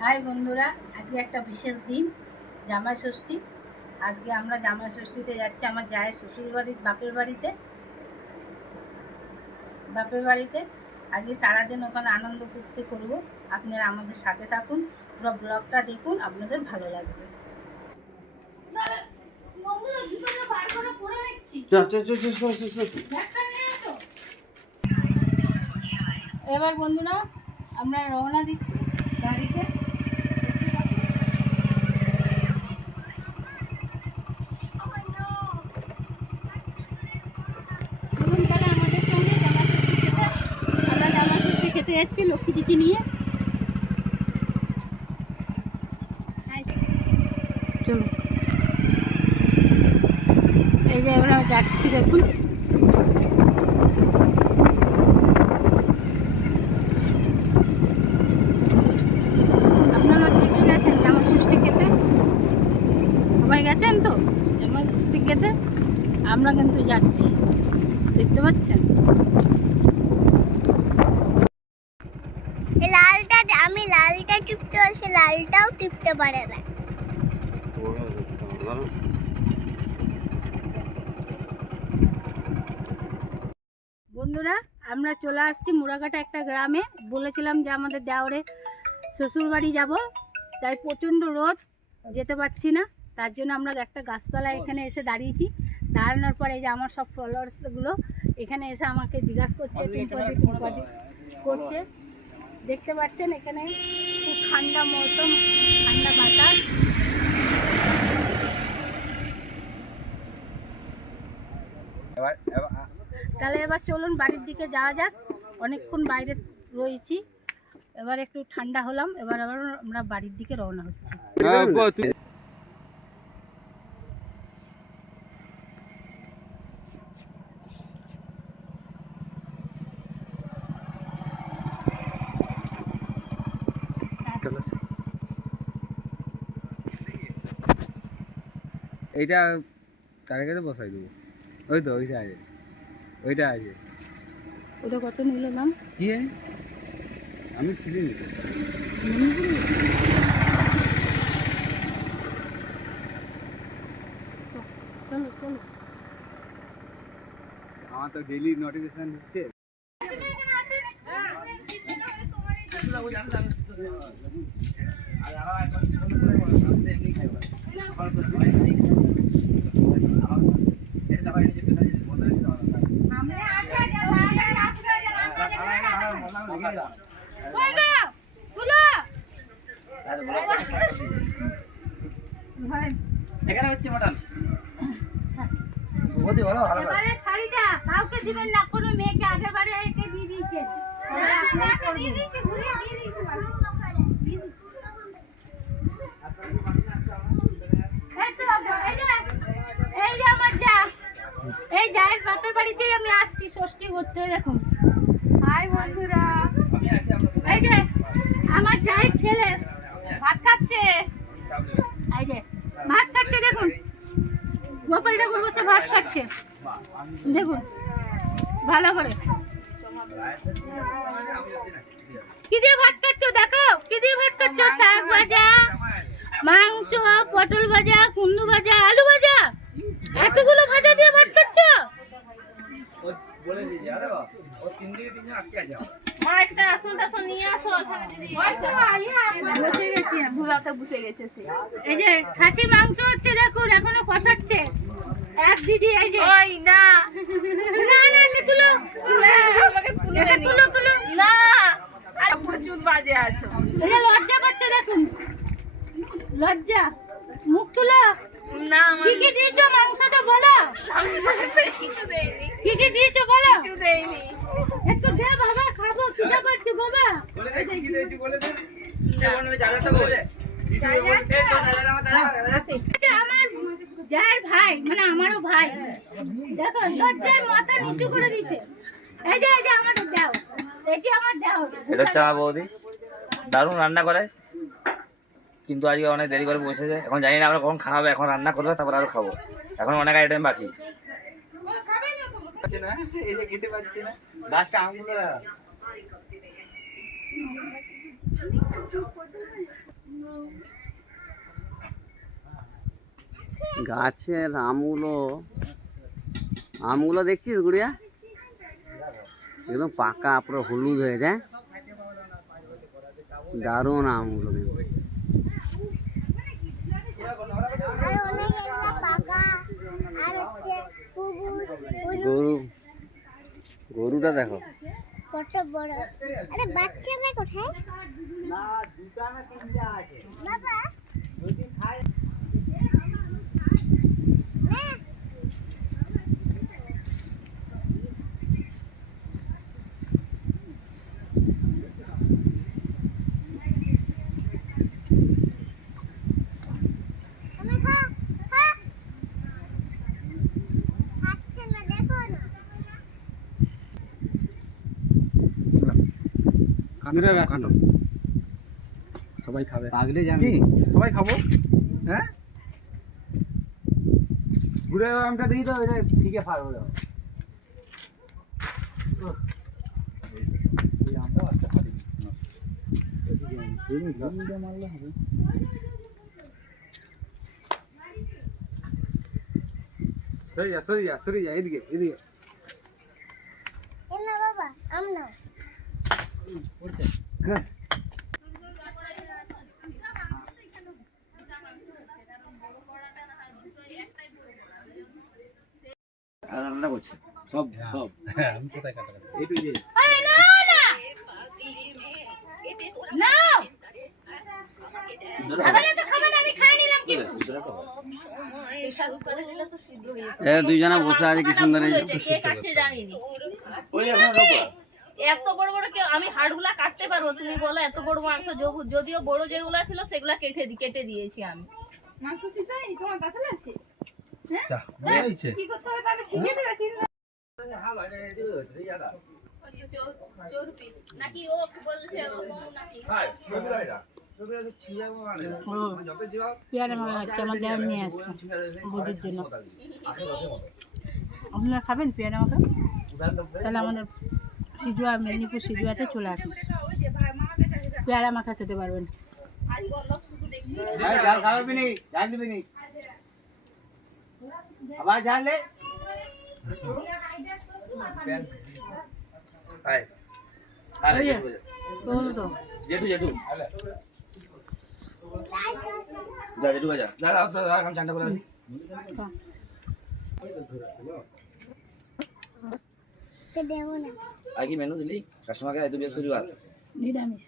High বন্ধুরা, আজকে একটা বিশেষ দিন, জামাই ষষ্ঠী। আজকে আমরা জামাই ষষ্ঠীতে যাচ্ছি আমার জায়ের শ্বশুর বাড়ির বাপের বাড়িতে। আজকে সারাদিন ওখানে আনন্দ ফুর্তি করব। আপনারা আমাদের সাথে থাকুন, পুরো ব্লগটা দেখুন, আপনাদের ভালো লাগবে। এবার বন্ধুরা আমরা রওনা দিচ্ছি গাড়িতে। তাহলে আমাদের সঙ্গে আমরা জামা ষষ্ঠী খেতে যাচ্ছি লক্ষ্মী দিদি নিয়ে। চলো, এই যে আমরা যাচ্ছি, দেখুন। আপনারা কে গেছেন জামা ষষ্ঠী খেতে? সবাই গেছেন তো জামা ষষ্ঠী খেতে? আমরা কিন্তু যাচ্ছি, দেখতে পাচ্ছেন। আমি লালটা টিপতে বলছি, লালটাও টিপতে পারে না। বন্ধুরা, আমরা চলে আসছি মুড়াঘাটা একটা গ্রামে। বলেছিলাম যে আমাদের দেওরে শ্বশুর বাড়ি যাবো, তাই প্রচণ্ড রোদ, যেতে পারছি না। তার জন্য আমরা একটা গাছতলায় এখানে এসে দাঁড়িয়েছি। দাঁড়ানোর পরে এই যে আমার সব ফলোয়ার্সগুলো এখানে এসে আমাকে জিজ্ঞাসা করছে, টুম্পাদি করছে। দেখতে পাচ্ছেন এখানে খুব ঠান্ডা মৌসুম, ঠান্ডা বাতাস। তাহলে এবার চলুন বাড়ির দিকে যাওয়া যাক। অনেকক্ষণ বাইরে রয়েছি, এবার একটু ঠান্ডা হলাম, এবার আবার আমরা বাড়ির দিকে রওনা হচ্ছি। এইটা কারে কাছে বসাই দেবো? ওই তো ওইটা আছে, ওইটা আছে। ওটা কত নিল নাম? কি আমি ছিলি চলো চলো, আমার তো ডেইলি নোটিফিকেশন হচ্ছে। এখানে হচ্ছে মটন। এবারে শাড়িটা কাউকে দিবেন না, কোনো মেয়েকে আগের বারে একে দিয়ে দিয়েছেন। এই যে আমার যা, এই জায়ের বাপের বাড়িতেই আমি আসছি ষষ্ঠী করতে। দেখুন, হাই বন্ধুরা, এই যে আমার জায়ের ছেলে ভাত খাচ্ছে। এই যে ভাত খাচ্ছে, দেখুন গোপাল ঠাকুর বসে ভাত খাচ্ছে, দেখুন ভালো করে। কি দিয়ে ভাত খাচ্ছ? দেখো কি দিয়ে ভাত খাচ্ছ? শাক ভাজা, মাংস, পটল ভাজা, কুন্দু ভাজা, আলু ভাজা, এতগুলো ভাজা দিয়ে ভাত খাচ্ছ? এই যে খাসি মাংস হচ্ছে, দেখুন এখনো কষাচ্ছে এক দিদি। এই যে না না না, তুলো এটা তুলো তুলো না, প্রচুর বাজে আছো। এই যে লজ্জা পাচ্ছে, দেখুন লজ্জা, মুখ তুলো। না কি কি দিয়েছো মাংসটা বলো? কিছু দেয়নি, কি কি দিয়েছো বলো? কিছু দেয়নি। একটু দে বাবা, খাবো, খিদে পাচ্ছে বাবা। আচ্ছা, আমার যার ভাই, মানে আমারও ভাই, দেখো লজ্জায় মাথা নিচু করে দিচ্ছে। এই যে আমার দেও, এই যে আমার দেও। এটা চা বৌদি দারুণ রান্না করে, কিন্তু আজকে অনেক দেরি করে বসেছে। এখন জানি না আমরা কখন খাওয়াবে, এখন রান্না করবে তারপর আরো খাবো। এখন অনেক আইটেম বাকি। খেতে পাচ্ছি না, গাছটা আঙুল গাছের আমগুলো দেখছিস গুড়িয়া, একদম পাকা পুরো হলুদ হয়ে যায়, দারুণ আমগুলো কিন্তু। আর অনেক এগুলা পাকা আর হচ্ছে সবুজ গরুটা দেখো, কত বড়। আরে বাচ্চারা কোথায় বাবা? কাটো সবাই খাবে। পাগলে জানি কি সবাই খাবো? হ্যাঁ ঘুরে আমটা দিই তো এটা ঠিকই পারবো। সরি যা এদিকে এদিকে। এ না বাবা, আম নাও। রান্না করছে সব সব। আমি কোথায় কাটা এইটু যে দুইজনা বসে আছে কি সুন্দর। এত বড় বড় কেউ আমি হাড়গুলা কাটতে পারবো, তুমি বলো এত বড় মাংস, যদিও বড় যেগুলা ছিল সেগুলা কেটে দিয়েছি আমি। মাংস শিখাইনি তোমার কাছে আছে? হ্যাঁ কি করতে হবে তাহলে শিখিয়ে দেবে। নাকি ও বলছে নাকি পেয়ারা মামা হচ্ছে আমার দেওয়ার নিয়ে আসছে বুঝির জন্য। আপনারা খাবেন পেয়ারা মাখা? তাহলে আমাদের সিজুয়া, মেদিনীপুর সিজুয়াতে চলে আসুন, পেয়ারা মাখা খেতে পারবেন। আবার জানলে জেঠু জেঠু যা জেঠু যা যা আমি ঠান্ডা করে আসি। দেবো না। আর কি মেনু দিলি কাস্টমারকে? এত বৃহস্পতিবার নিরামিষ,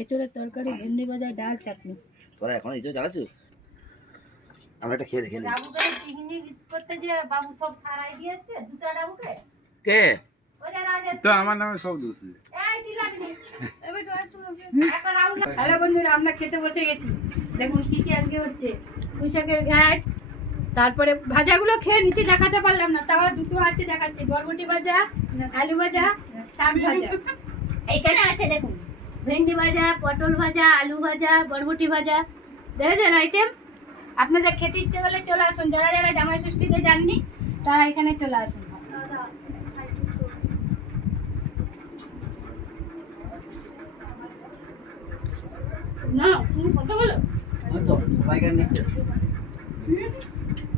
এঁচড়ের তরকারি, ভেন্ডি ভাজা, ডাল, চাটনি। তোরা এখন ইচ্ছে চালাচ্ছু? আমরা একটা খেয়ে দেখে নিই। কে তো আমার নামে সব দোষ। হ্যালো বন্ধুরা, আমরা খেতে বসে গেছি। দেখুন কি কি আজকে হচ্ছে, পুঁই শাকের ঘ্যাট, তারপরে ভাজাগুলো খেয়ে নিচে দেখাতে পারলাম না, তাও দুটো আছে দেখাচ্ছি। বরবটি ভাজা, আলু ভাজা, শাক ভাজা। এইখানে আছে দেখুন, ভেন্ডি ভাজা, পটল ভাজা, আলু ভাজা, বরবটি ভাজা। দেখেছেন আইটেম? আপনাদের খেতে ইচ্ছে হলে চলে আসুন, যারা যারা জামাই ষষ্ঠীতে যাননি তারা এখানে চলে আসুন। না তুমি কথা বলো। সবাই গান নিচ্ছে,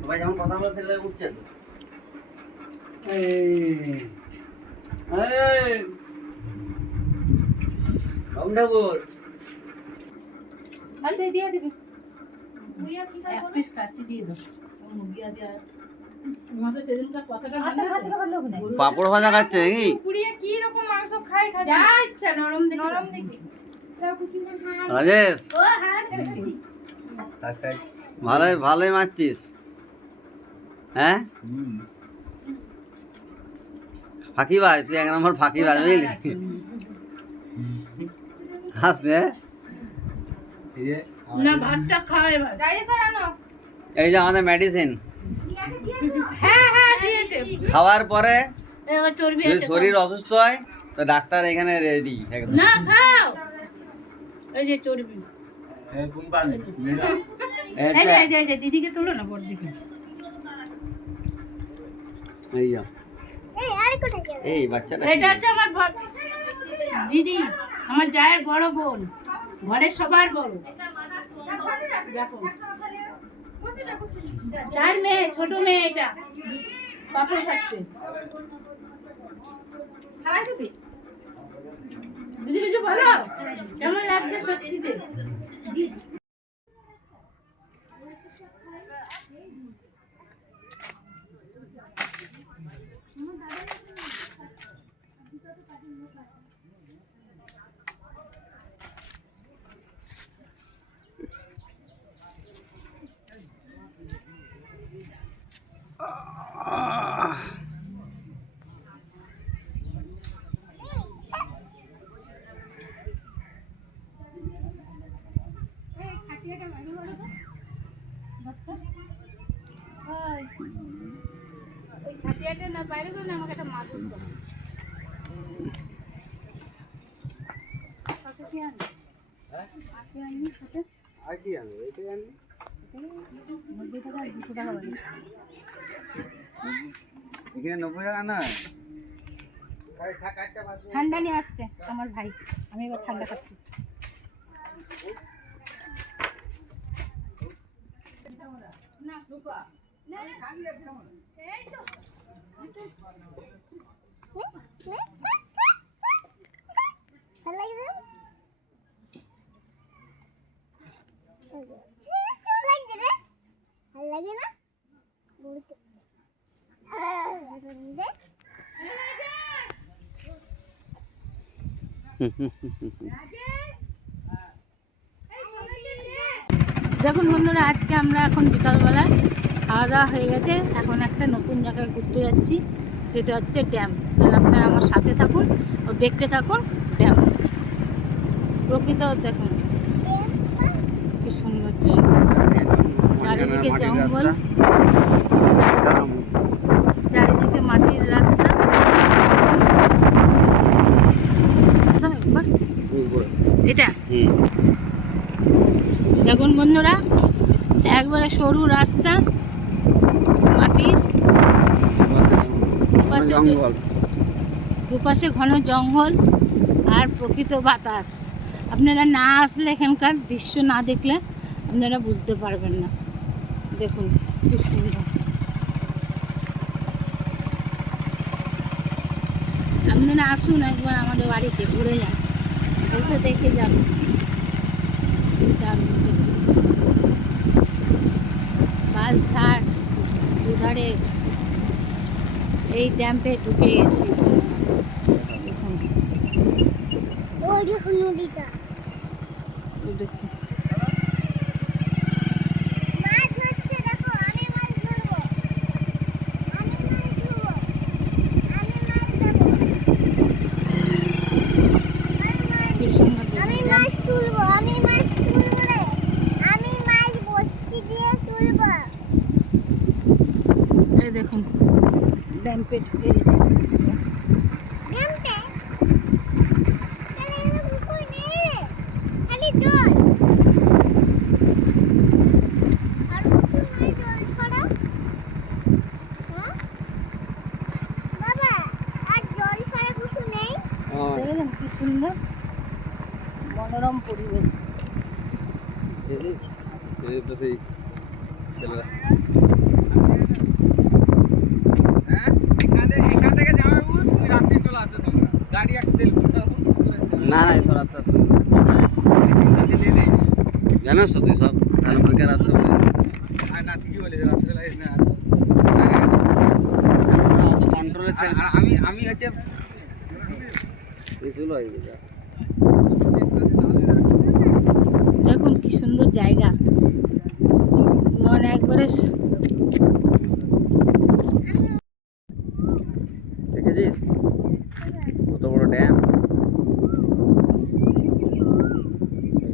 সবাই যেমন কথা বলে সেগুলো উঠছে তো। ঠাকুর আচ্ছা দিয়ে দিবি, এক পিস কাশি দিয়ে দাও। তোমাদের সেদিনকার কথাটা মনে আছে? পাপড় ভাজা খাচ্ছে নাকি? কি রকম মাংস খাই যা ইচ্ছা, নরম দেখি। রাজেশ ও হ্যাঁ দেখি। সাবস্ক্রাইব ভালোই ভালোই মারছিস। হ্যাঁ ফাঁকিবাজ, তুই এক নম্বর ফাঁকিবাজ বুঝলি। হাস রে। এই যে না ভাতটা খাও এবার। এই যে আমাদের মেডিসিন হ্যাঁ হ্যাঁ দিয়েছে। খাওয়ার পরে এবার চর্বি যদি আছে। শরীর অসুস্থ হয় তো ডাক্তার এখানে রেডি একদম। না খাও, এই যে চর্বি। কোম্পানি এই যে দিদিকে তোলো না, বড় দিকে। এই যা এই আর কোথায় যাবে? এই বাচ্চাটা এটা হচ্ছে আমার দিদি, আমার জায়ের বড় বোন। ঘরের সবার বড়। দেখো তার মেয়ে, ছোট মেয়ে, এটা পাপড় খাচ্ছে। দিদি কিছু বলো, কেমন লাগছে ষষ্ঠীতে? ওই খাটিয়াটা না বাইরে করে না, আমাকে একটা মাদুর দাও। কত কি আনবে? আপনি আনবি সাথে? আর কি আনবো? এটাই আনবি। 90 টাকা আর 200 টাকা বাড়ি। এখানে 90 টাকা না। ঠান্ডা নিয়ে আসছে আমার ভাই, আমি এবার ঠান্ডা খাচ্ছি। ভালো লাগছে? লাগছে রে? ভালো লাগে না? বলতে। দেখুন বন্ধুরা, আজকে আমরা এখন বিকালবেলা খাওয়া দাওয়া হয়ে গেছে, এখন একটা নতুন জায়গায় ঘুরতে যাচ্ছি, সেটা হচ্ছে ড্যাম। তাহলে আপনারা আমার সাথে থাকুন ও দেখতে থাকুন ড্যাম। প্রকৃত দেখুন কি সুন্দর জায়গা, চারিদিকে জঙ্গল, চারিদিকে মাটির রাস্তা। এটা দেখুন বন্ধুরা, একবারে সরু রাস্তা, মাটির দুপাশে ঘন জঙ্গল আর প্রকৃত বাতাস। আপনারা না আসলে এখানকার দৃশ্য না দেখলে আপনারা বুঝতে পারবেন না। দেখুন কি সুন্দর। আপনারা আসুন একবার আমাদের বাড়িতে, ঘুরে যান, এসে দেখে যাবেন। বাস ঝাড় দুধারে এই ড্যাম্পে ঢুকে গেছি। দেখুন ওই দেখুন নদীটা। দেখুন মাছ ধরছে, দেখো আমি মাছ ধরবো। আমি মাছ ধরবো। আমি মাছ ধরবো। কি সুন্দর আমি দেখুন। মাছ তুলবো। আমি মাছ তুলবো রে। আমি মাছ বড়শি দিয়ে তুলবো। এই দেখুন ড্যাম্পে ঢুকে গেছে। ড্যামটা? তাহলে এখানে পুকুর নেই রে, খালি জল। আর পুকুর নয়, জল ছাড়া। হ্যাঁ? বাবা, আর জল ছাড়া কিছু নেই? দেখলেন কি সুন্দর মনোরম পরিবেশ। এই তো সেই ছেলেরা। হ্যাঁ, এখান থেকে যাবে বল, তুমি রাতে চলে আসো। তোমরা গাড়ি একটা তেল না না এসব রাস্তা জানিস তো তুই সব ফাঁকা রাস্তা বলে আর না ঠিকই বলেছে, রাত্রেবেলা এসে আসো। অত কন্ট্রোলে ছিল। আর আমি হচ্ছে চলো এই যা দেখুন কি সুন্দর জায়গা, মন একবারে দেখেছিস কত বড় ড্যাম।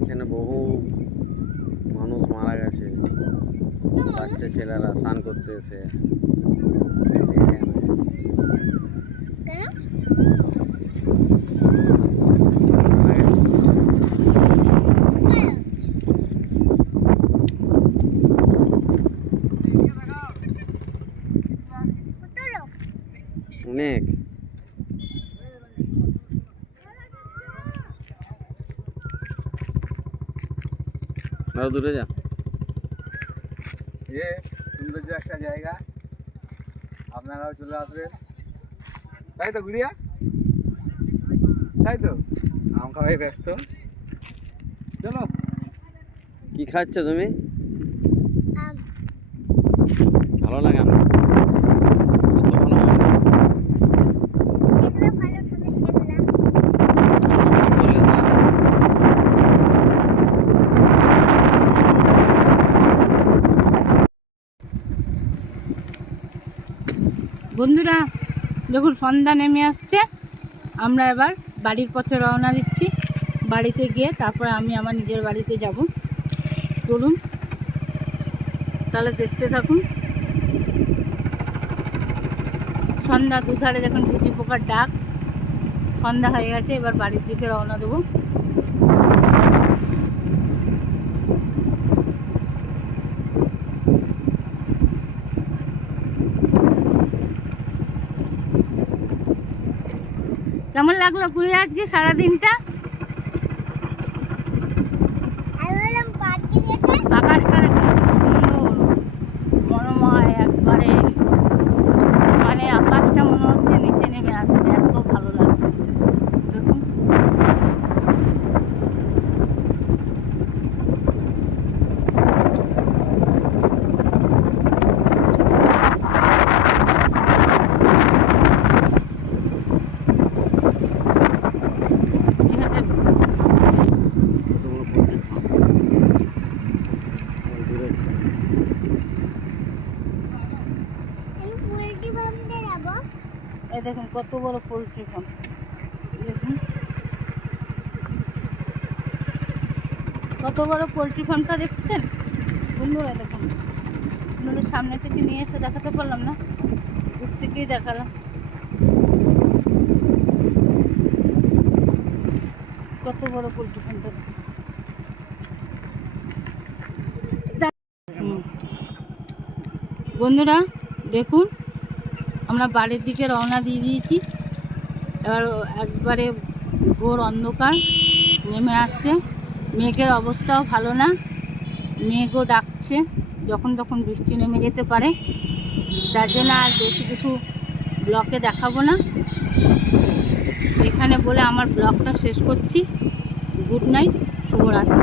এখানে বহু মানুষ মারা গেছে, বাচ্চা ছেলেরা স্নান করতে এসে এই ড্যামে। কেন? কত লোক? অনেক আরো দূরে যা। এ সৌন্দর্য একটা জায়গা, আপনারাও চলে আসবেন, তাই তো গুড়িয়া? তাই তো আম খাওয়াই ব্যস্ত, চলো। কি খাচ্ছ তুমি? আম ভালো লাগে আম খেতে? কত ভালো আম। এগুলো ভালো সাথে এগুলো কি করলে সারাদিন? বন্ধুরা দেখুন সন্ধ্যা নেমে আসছে, আমরা এবার বাড়ির পথে রওনা দিচ্ছি। বাড়িতে গিয়ে তারপরে আমি আমার নিজের বাড়িতে যাব। চলুন তাহলে দেখতে থাকুন। সন্ধ্যা দুধারে দেখুন ঝিঝি পোকার ডাক। সন্ধ্যা হয়ে গেছে, এবার বাড়ির দিকে রওনা দেবো। কেমন লাগলো ঘুরে আজকে সারাদিনটা? আমি বললাম পার্কে যেতে আকাশটা দেখুন কি সুন্দর মনোময় একবারে, মানে আকাশটা মনে হচ্ছে নিচে নেমে আসছে, এত ভালো লাগছে দেখুন। এখানে আমি পোল্ট্রি ফার্মে যাবো। এই দেখুন কত বড় পোলট্রি ফার্ম, দেখুন কত বড় পোলট্রি ফার্মটা দেখছেন বন্ধুরা? দেখুন আপনাদের সামনে থেকে নিয়ে এসে দেখাতে পারলাম না, দূর থেকেই দেখালাম। কত বড় পোলট্রি ফার্মটা দেখুন। বন্ধুরা দেখুন আমরা বাড়ির দিকে রওনা দিয়ে দিয়েছি। এবার একবারে ঘোর অন্ধকার নেমে আসছে, মেঘের অবস্থাও ভালো না, মেঘও ডাকছে, যখন তখন বৃষ্টি নেমে যেতে পারে। তার জন্য আর বেশি কিছু ব্লকে দেখাবো না, এখানে বলে আমার ব্লগটা শেষ করছি। গুড নাইট, শুভরাত্রি।